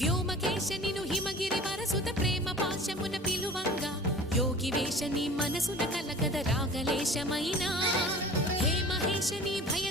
వ్యోమకేశనిను హిమగిరి వరసుత ప్రేమ పాశమున పిలువంగా యోగి వేషని మనసున కలకద రాగలేశమైనా హే మహేశని భయ